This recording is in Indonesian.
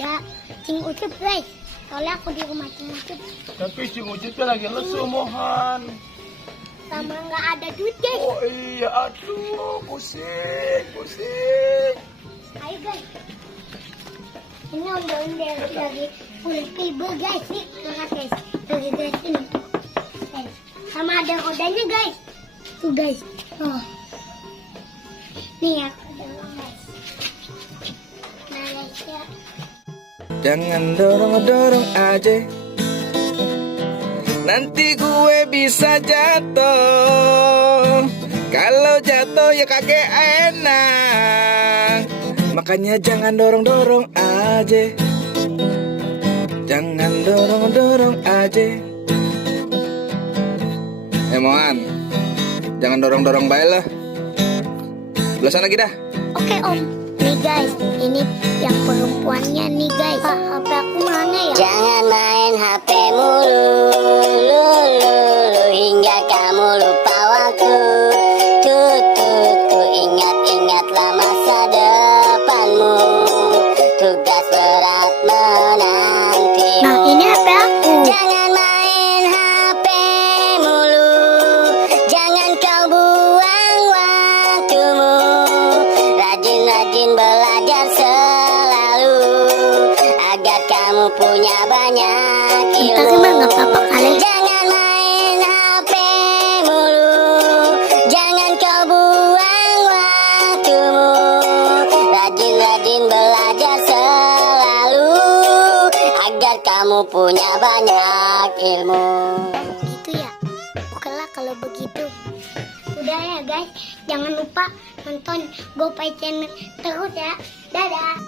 ada Cing Ucup guys. Soalnya aku di rumah Cing Ucup. Tapi si Ucup lagi lesu mohan. Sama nggak ada duit guys. Oh iya, aduh, pusing. Ayo guys. Ini ondel-ondel lagi full fiber guys nih. Lihat guys. Lagi guys ini. Guys. Sama ada rodanya guys. Tuh guys. Oh. Nih ya. Guys. Nah guys ya. Jangan dorong-dorong aja, nanti gue bisa jatuh. Kalau jatuh ya kagak enak. Makanya jangan dorong-dorong aja. Jangan dorong-dorong aja. Mohan, jangan dorong-dorong baik lah. Belasan lagi dah. Oke om. Nih guys, ini yang perempuannya nih guys. HP aku mana ya? Jangan main HP mulu, hingga kamu lupa waktu. Ingatlah masa depanmu. Tugas berat menantimu. Nah ini HP aku. Jangan main HP mulu, jangan kau buang waktumu. Rajin belajar selalu, agar kamu punya banyak ilmu. Tapi mah nggak apa-apa kali. Jangan main HP mulu, jangan kau buang waktumu. Rajin belajar selalu, agar kamu punya banyak ilmu. Gitu ya. Oke lah kalau begitu. Udah ya guys, jangan lupa nonton GoPay Channel terus ya. Dadah.